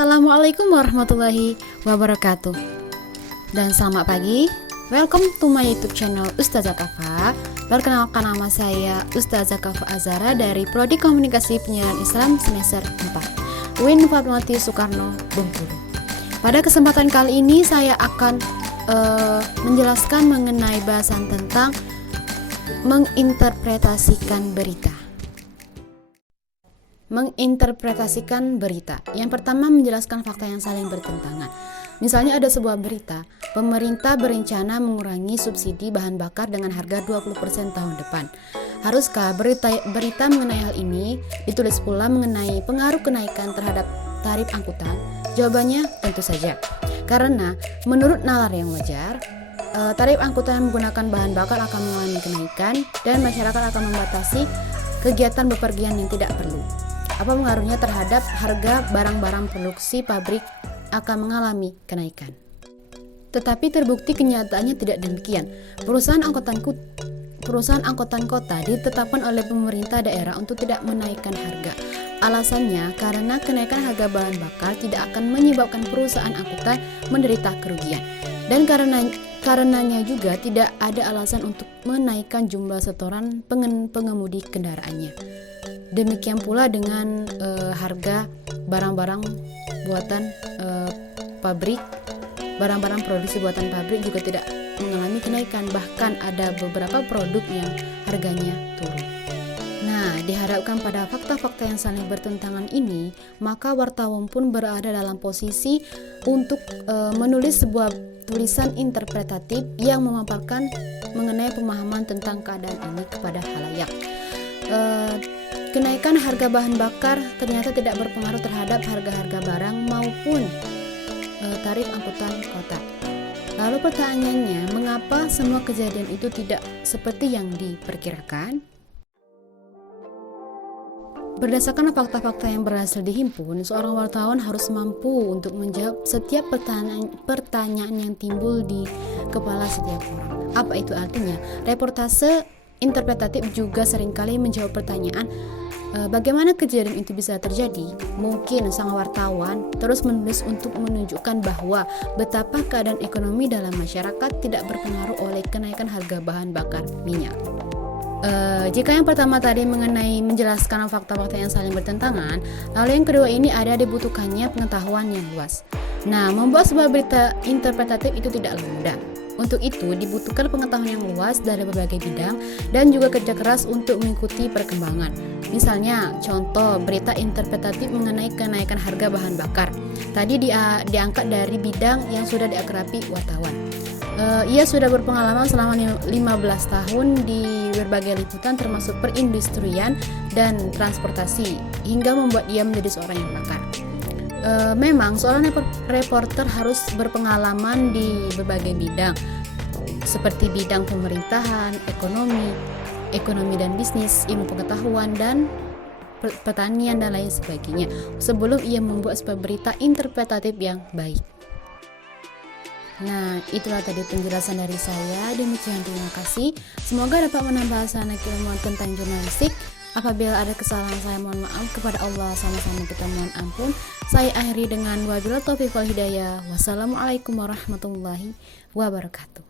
Assalamualaikum warahmatullahi wabarakatuh. Dan selamat pagi. Welcome to my YouTube channel Ustazah Kafa. Perkenalkan, nama saya Ustazah Kafa Azara dari Prodi Komunikasi Penyiaran Islam semester 4 UIN Fatmawati Soekarno, Bengkulu. Pada kesempatan kali ini saya akan menjelaskan mengenai bahasan tentang menginterpretasikan berita. Menginterpretasikan berita. Yang pertama, menjelaskan fakta yang saling bertentangan. Misalnya ada sebuah berita, pemerintah berencana mengurangi subsidi bahan bakar dengan harga 20% tahun depan. Haruskah berita mengenai hal ini ditulis pula mengenai pengaruh kenaikan terhadap tarif angkutan? Jawabannya tentu saja. Karena menurut nalar yang wajar, tarif angkutan yang menggunakan bahan bakar akan mengalami kenaikan dan masyarakat akan membatasi kegiatan bepergian yang tidak perlu. Apa pengaruhnya terhadap harga barang-barang produksi pabrik akan mengalami kenaikan. Tetapi terbukti kenyataannya tidak demikian. Perusahaan angkutan kota ditetapkan oleh pemerintah daerah untuk tidak menaikkan harga. Alasannya karena kenaikan harga bahan bakar tidak akan menyebabkan perusahaan angkutan menderita kerugian. Dan karenanya juga tidak ada alasan untuk menaikkan jumlah setoran pengemudi kendaraannya. Demikian pula dengan harga barang-barang buatan pabrik, barang-barang produksi buatan pabrik juga tidak mengalami kenaikan, bahkan ada beberapa produk yang harganya turun. Nah, diharapkan pada fakta-fakta yang saling bertentangan ini, maka wartawan pun berada dalam posisi untuk menulis sebuah tulisan interpretatif yang memaparkan mengenai pemahaman tentang keadaan ini kepada khalayak. Kenaikan harga bahan bakar ternyata tidak berpengaruh terhadap harga-harga barang maupun tarif angkutan kota. Lalu pertanyaannya, mengapa semua kejadian itu tidak seperti yang diperkirakan? Berdasarkan fakta-fakta yang berhasil dihimpun, seorang wartawan harus mampu untuk menjawab setiap pertanyaan yang timbul di kepala setiap orang. Apa itu artinya? Reportase interpretatif juga seringkali menjawab pertanyaan, bagaimana kejadian itu bisa terjadi? Mungkin sang wartawan terus menulis untuk menunjukkan bahwa betapa keadaan ekonomi dalam masyarakat tidak berpengaruh oleh kenaikan harga bahan bakar minyak. Jika yang pertama tadi mengenai menjelaskan fakta-fakta yang saling bertentangan, lalu yang kedua ini ada dibutuhkannya pengetahuan yang luas. Nah, membuat sebuah berita interpretatif itu tidaklah mudah. Untuk itu dibutuhkan pengetahuan yang luas dari berbagai bidang dan juga kerja keras untuk mengikuti perkembangan. Misalnya, contoh berita interpretatif mengenai kenaikan harga bahan bakar. Tadi diangkat dari bidang yang sudah diakrabi wartawan. Ia sudah berpengalaman selama 15 tahun di berbagai liputan termasuk perindustrian dan transportasi hingga membuat ia menjadi seorang yang pakar. Memang seorang reporter harus berpengalaman di berbagai bidang seperti bidang pemerintahan, ekonomi dan bisnis, ilmu pengetahuan dan pertanian dan lain sebagainya sebelum ia membuat sebuah berita interpretatif yang baik. Nah, itulah tadi penjelasan dari saya. Demikian, terima kasih. Semoga dapat menambah sana keilmuan tentang jurnalistik. Apabila ada kesalahan saya mohon maaf, kepada Allah sama-sama kita mohon ampun. Saya akhiri dengan wabillahi taufiq wal hidayah. Wassalamualaikum warahmatullahi wabarakatuh.